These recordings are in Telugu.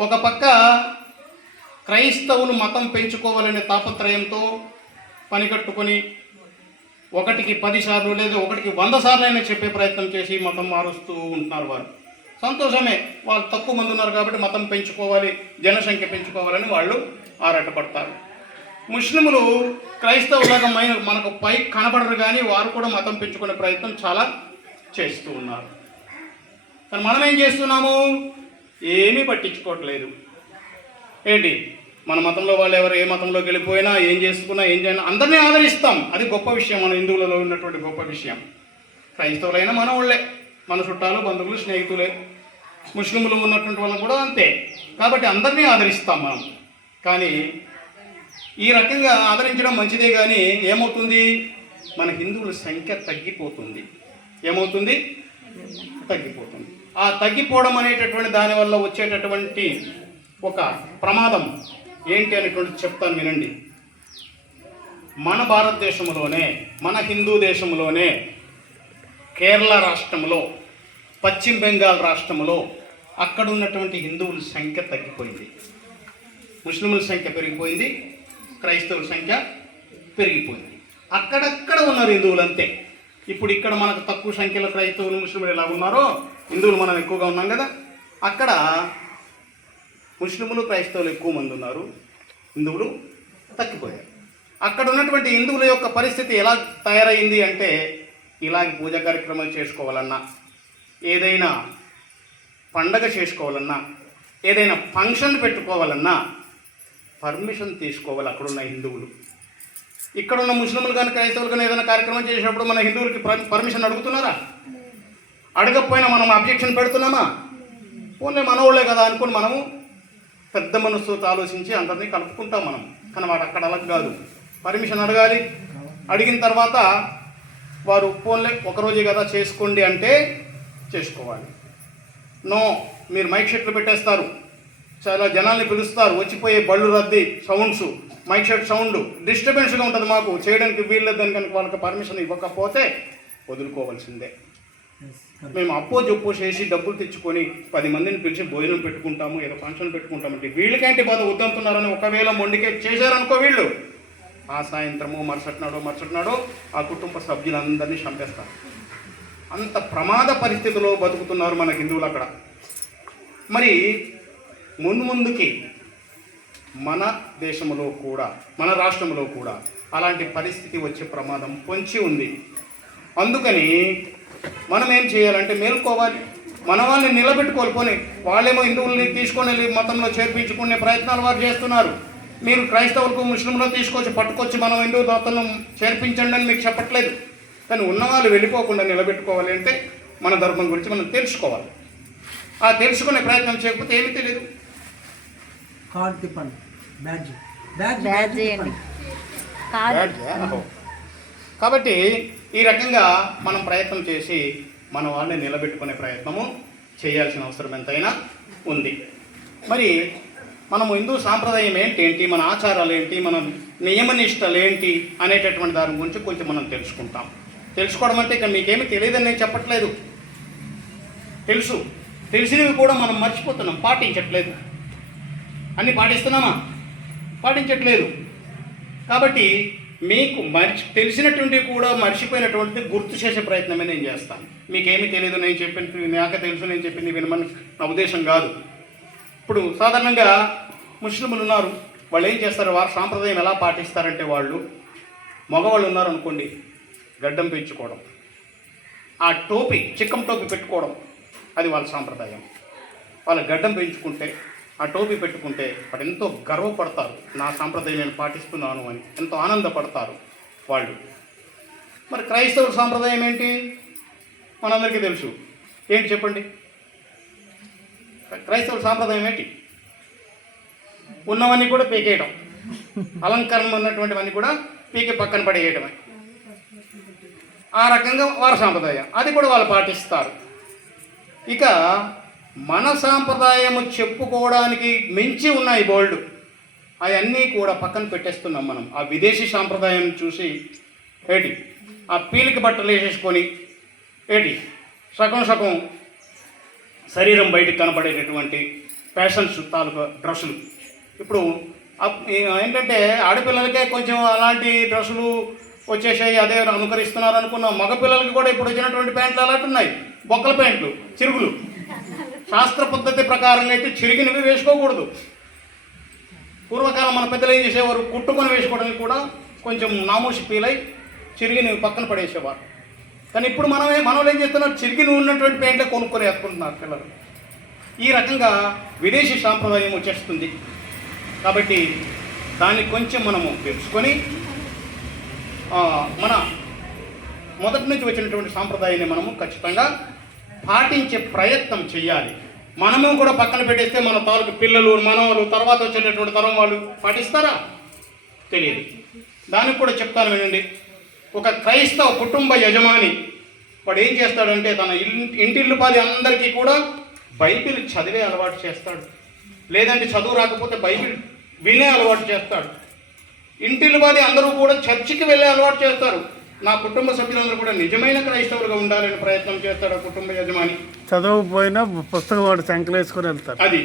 ఒక పక్క క్రైస్తవులు మతం పెంచుకోవాలనే తాపత్రయంతో పనికట్టుకొని ఒకటికి 10 సార్లు లేదా ఒకటికి 100 సార్లు అయినా చెప్పే ప్రయత్నం చేసి మతం మారుస్తూ ఉంటున్నారు. వారు సంతోషమే, వాళ్ళు తక్కువ మంది ఉన్నారు కాబట్టి మతం పెంచుకోవాలి, జనసంఖ్య పెంచుకోవాలని వాళ్ళు ఆరాటపడతారు. ముస్లింలు క్రైస్తవులాగా మనకు పై కనబడరు, కానీ వారు కూడా మతం పెంచుకునే ప్రయత్నం చాలా చేస్తూ ఉన్నారు. కానీ మనం ఏం చేస్తున్నాము? ఏమీ పట్టించుకోవట్లేదు. ఏంటి, మన మతంలో వాళ్ళు ఎవరు ఏ మతంలోకి వెళ్ళిపోయినా, ఏం చేసుకున్నా, ఏం చేయాలి, అందరినీ ఆదరిస్తాం. అది గొప్ప విషయం, మన హిందువులలో ఉన్నటువంటి గొప్ప విషయం. క్రైస్తవులైనా మన వాళ్ళే, మన చుట్టాలు, బంధువులు, స్నేహితులే. ముస్లింలు ఉన్నటువంటి వాళ్ళం కూడా అంతే. కాబట్టి అందరినీ ఆదరిస్తాం మనం. కానీ ఈ రకంగా ఆదరించడం మంచిదే, కానీ ఏమవుతుంది? మన హిందువుల సంఖ్య తగ్గిపోతుంది. ఏమవుతుంది? తగ్గిపోతుంది. ఆ తగ్గిపోవడం అనేటటువంటి దానివల్ల వచ్చేటటువంటి ఒక ప్రమాదం ఏంటి అనేటువంటి చెప్తాను, వినండి. మన భారతదేశంలోనే, మన హిందూ దేశంలోనే కేరళ రాష్ట్రంలో, పశ్చిమ బెంగాల్ రాష్ట్రంలో అక్కడ ఉన్నటువంటి హిందువుల సంఖ్య తగ్గిపోయింది. ముస్లింల సంఖ్య పెరిగిపోయింది, క్రైస్తవుల సంఖ్య పెరిగిపోయింది. అక్కడక్కడ ఉన్నారు హిందువులు అంతే. ఇప్పుడు ఇక్కడ మనకు తక్కువ సంఖ్యలో క్రైస్తవులు, ముస్లింలు ఎలా ఉన్నారో, హిందువులు మనం ఎక్కువగా ఉన్నాం కదా. అక్కడ ముస్లింలు, క్రైస్తవులు ఎక్కువ మంది ఉన్నారు, హిందువులు తగ్గిపోయారు. అక్కడ ఉన్నటువంటి హిందువుల యొక్క పరిస్థితి ఎలా తయారైంది అంటే, ఇలాగ పూజా కార్యక్రమాలు చేసుకోవాలన్నా, ఏదైనా పండగ చేసుకోవాలన్నా, ఏదైనా ఫంక్షన్ పెట్టుకోవాలన్నా పర్మిషన్ తీసుకోవాలి అక్కడున్న హిందువులు. ఇక్కడున్న ముస్లింలు కానీ క్రైస్తవులు కానీ ఏదైనా కార్యక్రమం చేసినప్పుడు మన హిందువులకి పర్మిషన్ అడుగుతున్నారా? అడగకపోయినా మనం అబ్జెక్షన్ పెడుతున్నామా? ఓన్లీ మనోళ్ళే కదా అనుకుని మనము పెద్ద మనసుతో ఆలోచించి అందరినీ కలుపుకుంటాం మనం. కానీ వాడు అక్కడ అలా కాదు, పర్మిషన్ అడగాలి. అడిగిన తర్వాత వారు ఫోన్లే ఒకరోజే కదా చేసుకోండి అంటే చేసుకోవాలి. నో, మీరు మైక్ షెట్లు పెట్టేస్తారు, చాలా జనాల్ని పిలుస్తారు, వచ్చిపోయే బళ్ళు రద్దీ, సౌండ్స్, మైక్ షెట్ సౌండ్ డిస్టర్బెన్స్గా ఉంటుంది, మాకు చేయడానికి వీల్లేదని కనుక వాళ్ళకి పర్మిషన్ ఇవ్వకపోతే వదులుకోవాల్సిందే. మేము అప్పో జొప్పో చేసి డబ్బులు తెచ్చుకొని 10 మందిని పిలిచి భోజనం పెట్టుకుంటాము, ఏదో ఫంక్షన్ పెట్టుకుంటామంటే వీళ్ళకేంటి బాధ వద్దంటున్నారని ఒకవేళ మొండికే చేశారనుకో, వీళ్ళు ఆ సాయంత్రము మరుసటి నాడో ఆ కుటుంబ సభ్యులందరినీ చంపేస్తారు. అంత ప్రమాద పరిస్థితిలో బతుకుతున్నారు మన హిందువులు అక్కడ. మరి ముందుకి మన దేశంలో కూడా, మన రాష్ట్రంలో కూడా అలాంటి పరిస్థితి వచ్చే ప్రమాదం పొంచి ఉంది. అందుకని మనం ఏం చేయాలంటే మేల్కోవాలి, మన వాళ్ళని నిలబెట్టుకోవాలి. పోనీ వాళ్ళేమో హిందువుల్ని తీసుకొని వెళ్ళి మతంలో చేర్పించుకునే ప్రయత్నాలు వారు చేస్తున్నారు. మీరు క్రైస్తవులకు, ముస్లింలో తీసుకొచ్చి పట్టుకొచ్చి మనం హిందూ మతంలో చేర్పించండి అని మీకు చెప్పట్లేదు. కానీ ఉన్నవాళ్ళు వెళ్ళిపోకుండా నిలబెట్టుకోవాలి అంటే మన ధర్మం గురించి మనం తెలుసుకోవాలి. ఆ తెలుసుకునే ప్రయత్నం చేయకపోతే ఏమీ తెలియదు. కాబట్టి ఈ రకంగా మనం ప్రయత్నం చేసి మన వాళ్ళని నిలబెట్టుకునే ప్రయత్నము చేయాల్సిన అవసరం ఎంతైనా ఉంది. మరి మనము హిందూ సాంప్రదాయం ఏంటి, మన ఆచారాలు ఏంటి, మన నియమనిష్టలు ఏంటి అనేటటువంటి దాని గురించి కొంచెం మనం తెలుసుకుంటాం. తెలుసుకోవడం అంటే ఇక మీకేమీ తెలియదని నేను చెప్పట్లేదు. తెలిసినవి కూడా మనం మర్చిపోతున్నాం, పాటించట్లేదు. అన్నీ పాటిస్తున్నామా? పాటించట్లేదు. కాబట్టి మీకు తెలిసినటువంటివి కూడా మర్చిపోయినటువంటిది గుర్తు చేసే ప్రయత్నమే నేను చేస్తాను. మీకేమీ తెలియదు, నేను చెప్పింది నాకే తెలుసు, నేను చెప్పింది వినమని నా ఉద్దేశం కాదు. ఇప్పుడు సాధారణంగా ముస్లింలు ఉన్నారు, వాళ్ళు ఏం చేస్తారు, వారి సాంప్రదాయం ఎలా పాటిస్తారంటే, వాళ్ళు మగవాళ్ళు ఉన్నారు అనుకోండి, గడ్డం పెంచుకోవడం, ఆ టోపీ, చిక్కం టోపీ పెట్టుకోవడం, అది వాళ్ళ సాంప్రదాయం. వాళ్ళ గడ్డం పెంచుకుంటే, ఆ టోపీ పెట్టుకుంటే వాడు ఎంతో గర్వపడతారు, నా సాంప్రదాయం నేను పాటిస్తున్నాను అని ఎంతో ఆనందపడతారు వాళ్ళు. మరి క్రైస్తవుల సాంప్రదాయం ఏంటి మనందరికీ తెలుసు. ఏంటి చెప్పండి? క్రైస్తవుల సాంప్రదాయం ఏంటి? ఉన్నవన్నీ కూడా పీకేయడం, అలంకరణ ఉన్నటువంటివన్నీ కూడా పీకి పక్కన పడేయడమే. ఆ రకంగా వారి సాంప్రదాయం, అది కూడా వాళ్ళు పాటిస్తారు. ఇక మన సాంప్రదాయము చెప్పుకోవడానికి మించి ఉన్నాయి బోల్డ్, అవన్నీ కూడా పక్కన పెట్టేస్తున్నాం మనం. ఆ విదేశీ సాంప్రదాయం చూసి ఏంటి, ఆ పీలిక బట్టలు వేసేసుకొని ఏంటి సగం శరీరం బయటికి కనపడేటటువంటి ఫ్యాషన్స్ తాలూకా డ్రెస్సులు. ఇప్పుడు ఏంటంటే ఆడపిల్లలకే కొంచెం అలాంటి డ్రెస్సులు వచ్చేసాయి, అదే అనుకరిస్తున్నారు అనుకున్నాం. మగపిల్లలకి కూడా ఇప్పుడు వచ్చినటువంటి ప్యాంట్లు అలాంటి ఉన్నాయి, బొక్కల ప్యాంట్లు, చిరుగులు. శాస్త్ర పద్ధతి ప్రకారంగా అయితే చిరిగినవి వేసుకోకూడదు. పూర్వకాలం మన పెద్దలు ఏం చేసేవారు, కుట్టుకొని వేసుకోవడానికి కూడా కొంచెం నామోషి ఫీల్ అయి చిరిగినవి పక్కన పడేసేవారు. కానీ ఇప్పుడు మనలో ఏం చేస్తున్నారు, చిరిగిన ఉన్నటువంటి ప్యాంట్లే కొనుక్కొని వేసుకుంటున్నారు పిల్లలు. ఈ రకంగా విదేశీ సాంప్రదాయం వచ్చేస్తుంది. కాబట్టి దాన్ని కొంచెం మనము తెలుసుకొని మన మొదటి నుంచి వచ్చినటువంటి సాంప్రదాయాన్ని మనము ఖచ్చితంగా పాటించే ప్రయత్నం చేయాలి. మనము కూడా పక్కన పెట్టేస్తే మన తాలూకు పిల్లలు, మనవలు, తర్వాత వచ్చేటటువంటి తరం వాళ్ళు పాటిస్తారా తెలియదు. దానికి కూడా చెప్తాను వినండి. ఒక క్రైస్తవ కుటుంబ యజమాని వాడు ఏం చేస్తాడంటే తన ఇంటిల్లిపాది అందరికీ కూడా బైబిల్ చదివే అలవాటు చేస్తాడు. లేదంటే చదువు రాకపోతే బైబిల్ వినే అలవాటు చేస్తాడు. ఇంటిల్లిపాది అందరూ కూడా చర్చికి వెళ్ళే అలవాటు చేస్తారు. నా కుటుంబ సభ్యులందరూ కూడా నిజమైన క్రైస్తవులుగా ఉండాలని ప్రయత్నం చేస్తాడు ఆ కుటుంబ యజమాని. చదవకపోయినా పుస్తకం వాడు సంకలు వేసుకొని వెళ్తారు. అది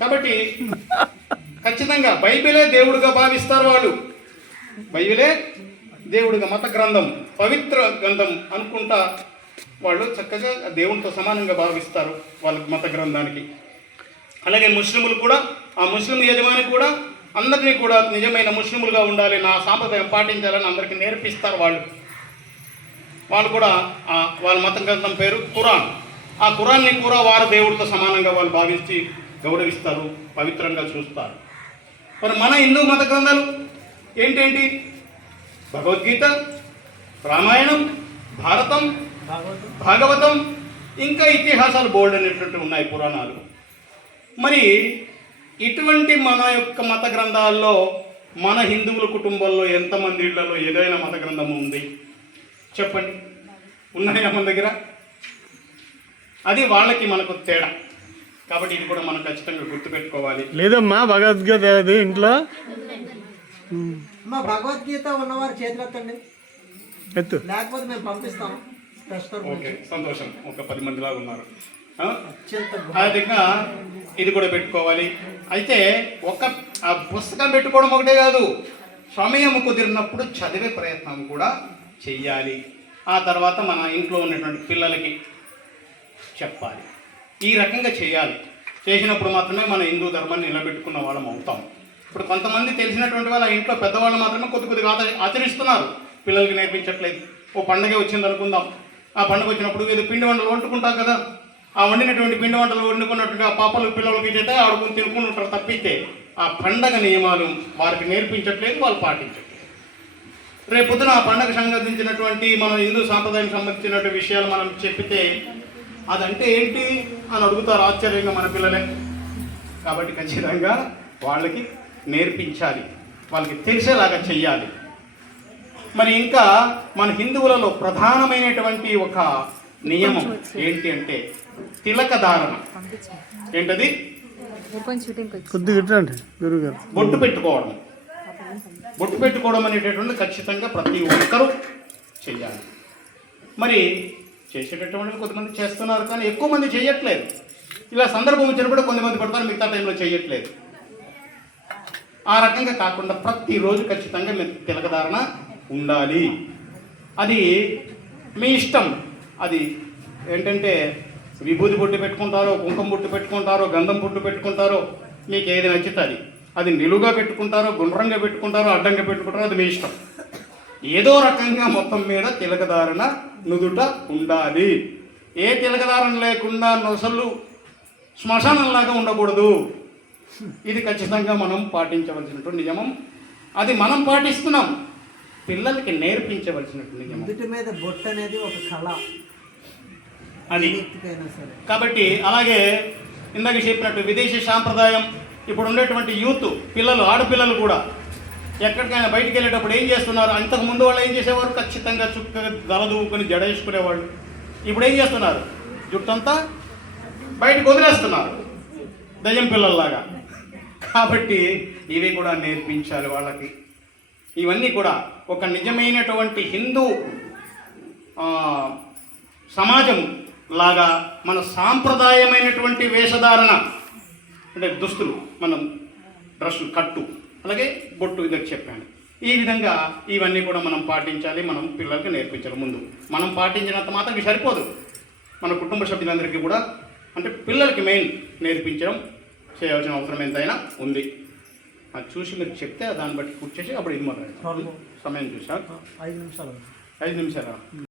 కాబట్టి ఖచ్చితంగా బైబిలే దేవుడిగా భావిస్తారు వాళ్ళు. బైబిలే దేవుడిగా, మత గ్రంథం, పవిత్ర గ్రంథం అనుకుంటా వాళ్ళు చక్కగా దేవునితో సమానంగా భావిస్తారు వాళ్ళ మత గ్రంథానికి. అలాగే ముస్లింలు కూడా, ఆ ముస్లిం యజమాని కూడా అందరినీ కూడా నిజమైన ముస్లింలుగా ఉండాలి, నా సాంప్రదాయం పాటించాలని అందరికీ నేర్పిస్తారు వాళ్ళు కూడా. వాళ్ళ మత గ్రంథం పేరు ఖురాన్. ఆ ఖురాన్ని కూడా వారు దేవుడితో సమానంగా వాళ్ళు భావించి గౌరవిస్తారు, పవిత్రంగా చూస్తారు. మరి మన హిందూ మత గ్రంథాలు ఏంటేంటి? భగవద్గీత, రామాయణం, భారతం, భాగవతం, ఇంకా ఇతిహాసాలు బోల్డ్ అనేటువంటి ఉన్నాయి, పురాణాలు. మరి ఇటువంటి మన యొక్క మత గ్రంథాల్లో మన హిందువుల కుటుంబాల్లో ఎంతమంది ఇళ్లలో ఏదైనా మత గ్రంథం ఉంది చెప్పండి? ఉన్నాయా మన దగ్గర? అది వాళ్ళకి మనకు తేడా. కాబట్టి ఇది కూడా మనం ఖచ్చితంగా గుర్తుపెట్టుకోవాలి. లేదమ్మా భగవద్గీత అది ఇంట్లో. మా భగవద్గీత ఉన్నవారు చేతులు ఎత్తండి, ఎత్తు, లేకపోతే మేము పంపిస్తాం. ఓకే, సంతోషం. ఒక 10 మందిలాగా ఉన్నారు. అత్యంత అదిగా ఇది కూడా పెట్టుకోవాలి. అయితే ఆ పుస్తకం పెట్టుకోవడం ఒకటే కాదు, సమయం కుదిరినప్పుడు చదివే ప్రయత్నం కూడా చెయ్యాలి. ఆ తర్వాత మన ఇంట్లో ఉన్నటువంటి పిల్లలకి చెప్పాలి. ఈ రకంగా చేయాలి. చేసినప్పుడు మాత్రమే మన హిందూ ధర్మాన్ని నిలబెట్టుకున్న వాళ్ళం అవుతాం. ఇప్పుడు కొంతమంది తెలిసినటువంటి వాళ్ళ ఇంట్లో పెద్దవాళ్ళు మాత్రమే కొద్దిగా ఆచరిస్తున్నారు, పిల్లలకి నేర్పించట్లేదు. ఓ పండగ వచ్చింది అనుకుందాం, ఆ పండుగ వచ్చినప్పుడు ఏదో పిండి వంటలు వండుకుంటాం కదా, ఆ వండినటువంటి పిండి వంటలు వండుకున్నటువంటి ఆ పాపలు పిల్లలకి చేస్తే ఆడుకుని తినుకుని ఉంటారు తప్పితే ఆ పండగ నియమాలు వారికి నేర్పించట్లేదు, వాళ్ళు పాటించట్లేదు. రేపొద్దున ఆ పండగ సంబంధించినటువంటి మన హిందూ సాంప్రదాయానికి సంబంధించినటువంటి విషయాలు మనం చెప్పితే అదంటే ఏంటి అని అడుగుతారు ఆశ్చర్యంగా మన పిల్లలే. కాబట్టి ఖచ్చితంగా వాళ్ళకి నేర్పించాలి, వాళ్ళకి తెలిసేలాగా చెయ్యాలి. మరి ఇంకా మన హిందువులలో ప్రధానమైనటువంటి ఒక నియమం ఏంటి అంటే తిలక ధారణ. ఏంటది? బొట్టు పెట్టుకోవడం. బొట్టు పెట్టుకోవడం అనేటటువంటి ఖచ్చితంగా ప్రతి ఒక్కరూ చెయ్యాలి. మరి చేసేటటువంటి కొంతమంది చేస్తున్నారు, కానీ ఎక్కువ మంది చేయట్లేదు. ఇలా సందర్భం వచ్చినప్పుడు కొంతమంది పడతారు, మిగతా టైంలో చేయట్లేదు. ఆ రకంగా కాకుండా ప్రతిరోజు ఖచ్చితంగా మీరు తిలకధారణ ఉండాలి. అది మీ ఇష్టం. అది ఏంటంటే విభూతి బొట్టు పెట్టుకుంటారో, కుంకుమ బొట్టు పెట్టుకుంటారో, గంధం బొట్టు పెట్టుకుంటారో, మీకు ఏది నచ్చుతుంది. అది నిలువుగా పెట్టుకుంటారో, గుండ్రంగా పెట్టుకుంటారో, అడ్డంగా పెట్టుకుంటారో, అది మీ ఇష్టం. ఏదో రకంగా మొత్తం మీద తిలకధారణ నుదుట ఉండాలి. ఏ తిలకధారణ లేకుండా నొసలు శ్మశానంలాగా ఉండకూడదు. ఇది ఖచ్చితంగా మనం పాటించవలసినటువంటి నియమం. అది మనం పాటిస్తున్నాం, పిల్లలకి నేర్పించవలసినటువంటి నియమం. నుదుటి మీద బొట్టు అనేది ఒక కళ అది. కాబట్టి అలాగే ఇందాక చెప్పినట్టు విదేశీ సాంప్రదాయం ఇప్పుడు ఉండేటువంటి యూత్ పిల్లలు, ఆడపిల్లలు కూడా ఎక్కడికైనా బయటికి వెళ్ళేటప్పుడు ఏం చేస్తున్నారు? అంతకుముందు వాళ్ళు ఏం చేసేవారు? ఖచ్చితంగా చుక్కగా దలదూకుని జడ వేసుకునేవాళ్ళు. ఇప్పుడు ఏం చేస్తున్నారు? జుట్టంతా బయటకు వదిలేస్తున్నారు దయ్యం పిల్లల్లాగా. కాబట్టి ఇవి కూడా నేర్పించాలి వాళ్ళకి. ఇవన్నీ కూడా ఒక నిజమైనటువంటి హిందూ సమాజం లాగా మన సాంప్రదాయమైనటువంటి వేషధారణ అంటే దుస్తులు, మనం డ్రెస్సులు, కట్టు, అలాగే బొట్టు ఇదొక చెప్పాను. ఈ విధంగా ఇవన్నీ కూడా మనం పాటించాలి, మనం పిల్లలకి నేర్పించాలి. ముందు మనం పాటించినంత మాత్రం ఇవి సరిపోదు, మన కుటుంబ సభ్యులందరికీ కూడా అంటే పిల్లలకి మెయిన్ నేర్పించడం చేయాల్సిన అవసరం ఎంతైనా ఉంది. అది చూసి మీరు చెప్తే దాన్ని బట్టి కూర్చేసి అప్పుడు ఇది మొదలెడతాం. సమయం చూసా 5 నిమిషాలు 5 నిమిషాలు